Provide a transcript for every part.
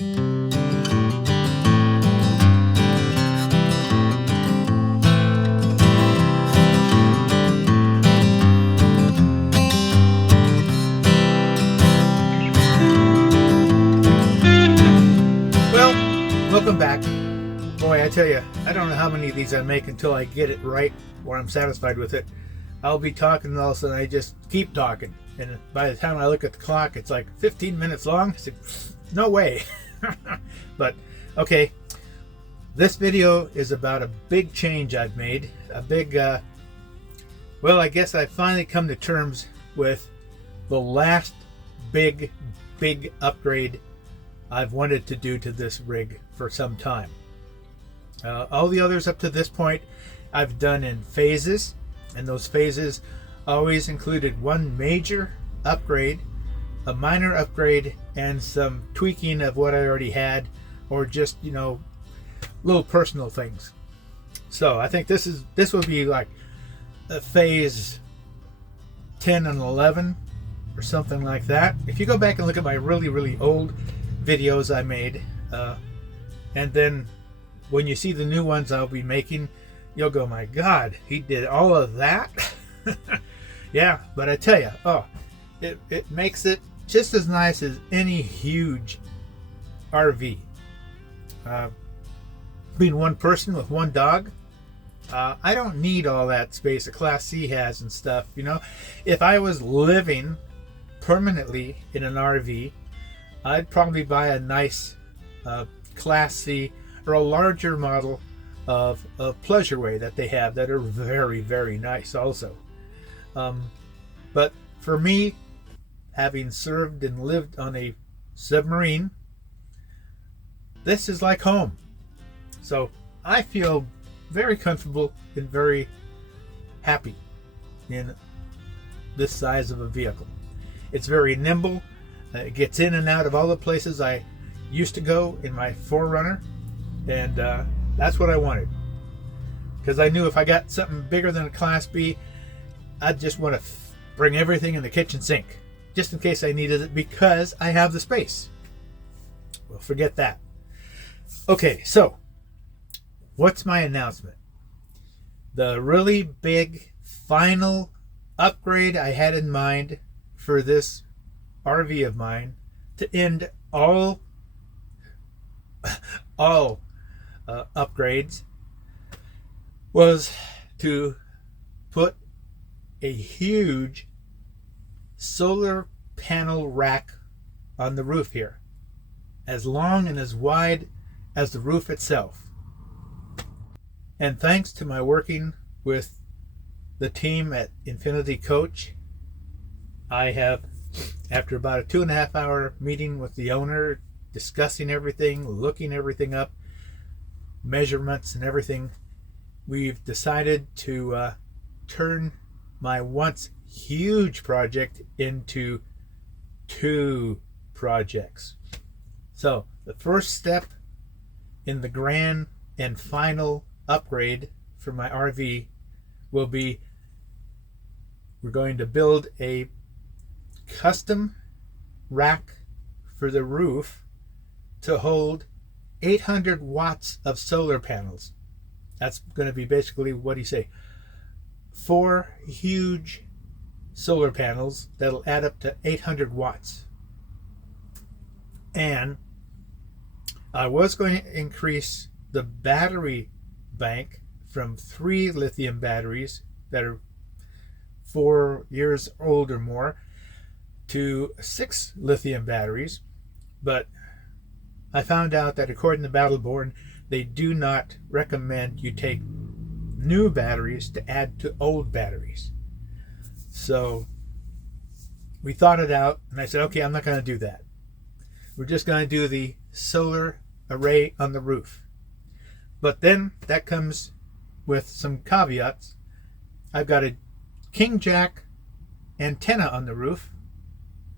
Welcome back. Boy, I tell you, I don't know how many of these I make until I get it right or I'm satisfied with it. I'll be talking and all of a sudden I just keep talking. And by the time I look at the clock, it's like 15 minutes long. I said, no way. But, okay. This video is about a big change I've made. A big, well, I guess I've finally come to terms with the last big upgrade I've wanted to do to this rig for some time. All the others up to this point I've done in phases, and those phases always included one major upgrade, a minor upgrade, and some tweaking of what I already had, or just, you know, little personal things. So I think this will be like a phase 10 and 11 or something like that. If you go back and look at my really old videos I made, and then when you see the new ones I'll be making, you'll go, my God, he did all of that. Yeah, but I tell you, oh, it makes it just as nice as any huge RV. Being one person with one dog, I don't need all that space a Class C has and stuff, you know. If I was living permanently in an RV, I'd probably buy a nice Class C or a larger model of Pleasureway that they have that are very nice also. But for me, having served and lived on a submarine, this is like home. So I feel very comfortable and very happy in this size of a vehicle. It's very nimble. It gets in and out of all the places I used to go in my 4Runner, and that's what I wanted. Because I knew if I got something bigger than a Class B, I'd just want to bring everything in the kitchen sink, just in case I needed it, because I have the space. Well, forget that. Okay, so what's my announcement? The really big final upgrade I had in mind for this RV of mine to end all upgrades was to put a huge solar panel rack on the roof here, as long and as wide as the roof itself. And thanks to my working with the team at Infinity Coach, I have, after about a 2.5 hour meeting with the owner, discussing everything, looking everything up, measurements and everything, we've decided to turn my once huge project into 2 projects. So the first step in the grand and final upgrade for my RV will be, we're going to build a custom rack for the roof to hold 800 watts of solar panels. That's going to be basically, what do you say, 4 huge solar panels that'll add up to 800 watts. And I was going to increase the battery bank from 3 lithium batteries that are 4 years old or more to 6 lithium batteries, but I found out that according to Battleborn, they do not recommend you take new batteries to add to old batteries. So we thought it out, and I said, okay, I'm not going to do that. We're just going to do the solar array on the roof. But then that comes with some caveats. I've got a king jack antenna on the roof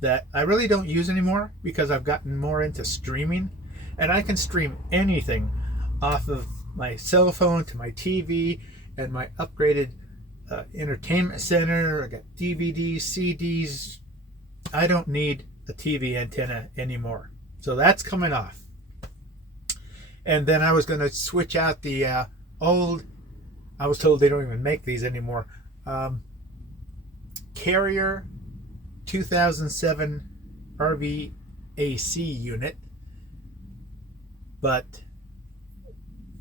that I really don't use anymore because I've gotten more into streaming, and I can stream anything off of my cell phone to my TV and my upgraded entertainment center. I got DVDs, CDs. I don't need a TV antenna anymore. So that's coming off. And then I was going to switch out the old, I was told they don't even make these anymore, Carrier 2007 RV AC unit. But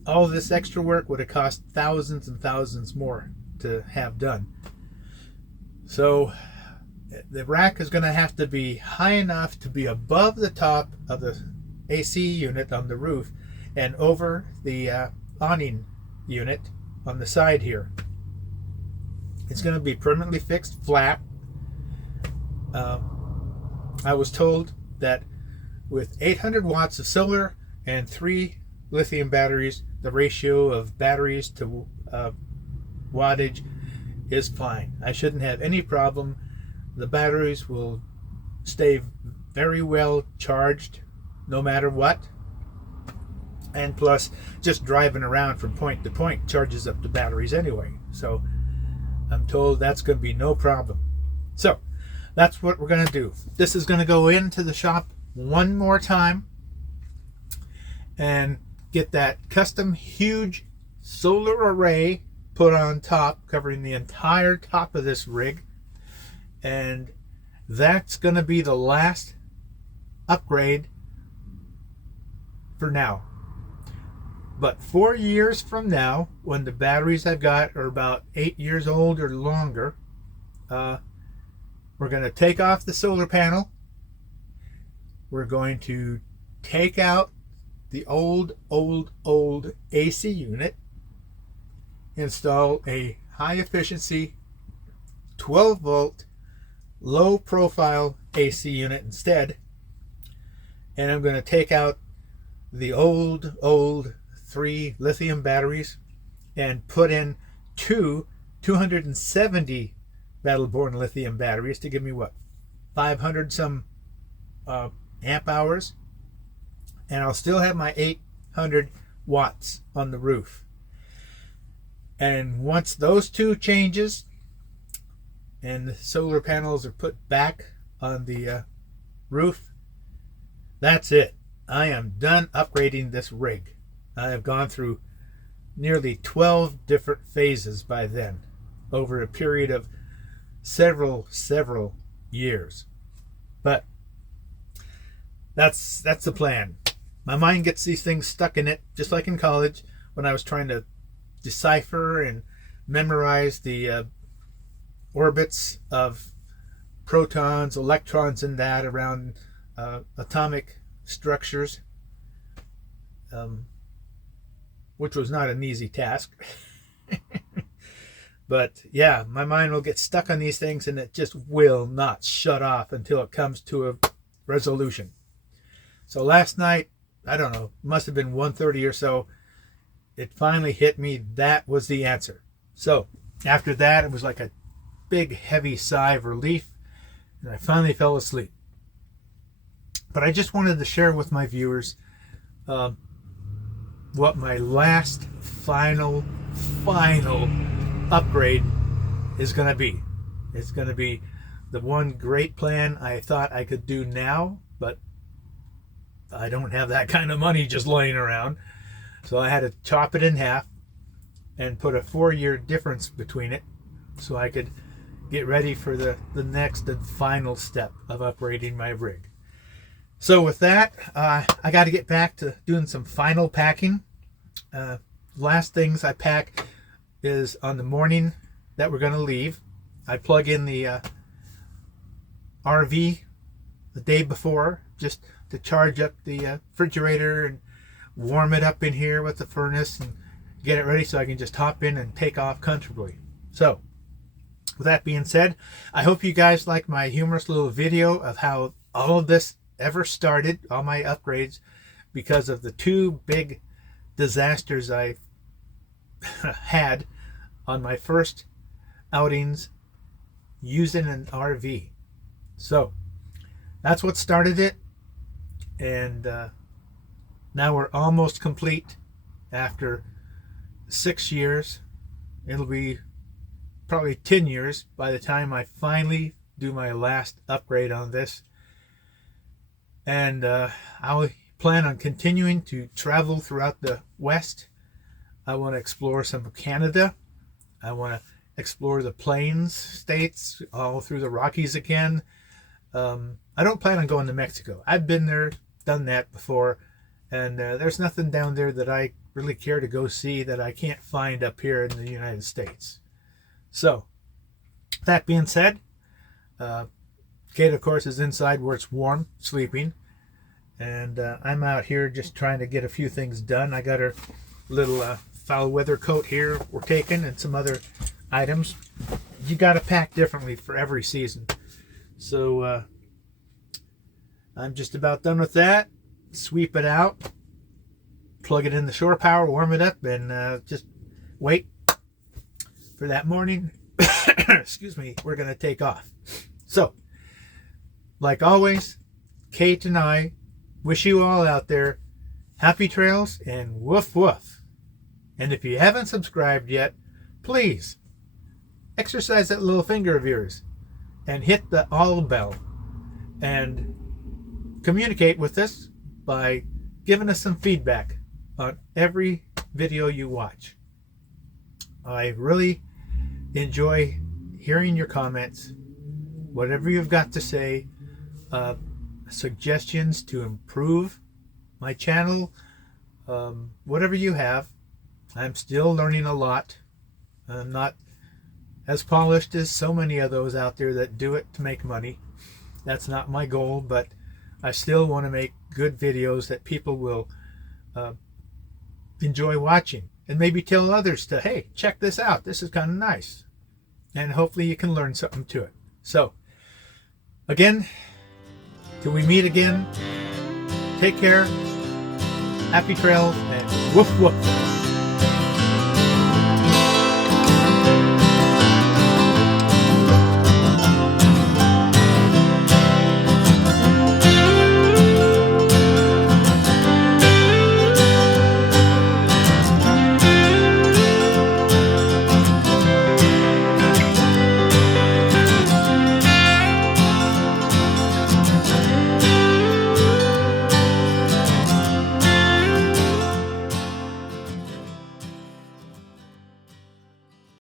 all this extra work would have cost thousands and thousands more to have done. So the rack is going to have to be high enough to be above the top of the AC unit on the roof and over the awning unit on the side here. It's going to be permanently fixed flat. I was told that with 800 watts of solar and 3 lithium batteries, the ratio of batteries to wattage is fine. I shouldn't have any problem. The batteries will stay very well charged no matter what. And plus, just driving around from point to point charges up the batteries anyway. So I'm told that's going to be no problem. So that's what we're going to do. This is going to go into the shop one more time and get that custom huge solar array put on top, covering the entire top of this rig. And that's going to be the last upgrade for now. But 4 years from now, when the batteries I've got are about 8 years old or longer, we're going to take off the solar panel. We're going to take out the old AC unit, install a high efficiency 12 volt low profile AC unit instead, and I'm going to take out the old 3 lithium batteries and put in 2 270 Battle-Born lithium batteries to give me what, 500 some amp hours, and I'll still have my 800 watts on the roof. And once those 2 changes and the solar panels are put back on the roof, that's it. I am done upgrading this rig. I have gone through nearly 12 different phases by then, over a period of several years. But that's the plan. My mind gets these things stuck in it, just like in college when I was trying to decipher and memorize the orbits of protons, electrons, and that around atomic structures, which was not an easy task. But yeah, my mind will get stuck on these things and it just will not shut off until it comes to a resolution. So last night, I don't know, must have been 1:30 or so, it finally hit me. That was the answer. So after that, it was like a big heavy sigh of relief, and I finally fell asleep. But I just wanted to share with my viewers what my last final upgrade is going to be. It's going to be the one great plan I thought I could do now, but I don't have that kind of money just laying around. So I had to chop it in half and put a 4-year difference between it so I could get ready for the next and final step of upgrading my rig. So with that, I got to get back to doing some final packing. Last things I pack is on the morning that we're going to leave. I plug in the RV the day before just to charge up the refrigerator and warm it up in here with the furnace and get it ready so I can just hop in and take off comfortably. So with that being said, I hope you guys like my humorous little video of how all of this ever started, all my upgrades, because of the 2 big disasters I had on my first outings using an RV. So that's what started it, and now we're almost complete after 6 years. It'll be probably 10 years by the time I finally do my last upgrade on this. And I'll plan on continuing to travel throughout the West. I want to explore some of Canada. I want to explore the Plains states, all through the Rockies again. I don't plan on going to Mexico. I've been there, done that before, and there's nothing down there that I really care to go see that I can't find up here in the United States. So, that being said, Kate, of course, is inside where it's warm, sleeping, and I'm out here just trying to get a few things done. I got her little foul weather coat here we're taking, and some other items. You got to pack differently for every season. So I'm just about done with that. Sweep it out, plug it in the shore power, warm it up, and just wait for that morning. Excuse me, we're going to take off. So, like always, Kate and I wish you all out there happy trails and woof woof. And if you haven't subscribed yet, please exercise that little finger of yours and hit the all bell and communicate with us by giving us some feedback on every video you watch. I really enjoy hearing your comments, whatever you've got to say, suggestions to improve my channel, whatever you have. I'm still learning a lot. I'm not as polished as so many of those out there that do it to make money. That's not my goal, but I still want to make good videos that people will enjoy watching, and maybe tell others to, hey, check this out, this is kind of nice, and hopefully you can learn something to it. So again, till we meet again, take care, happy trails, and woof woof.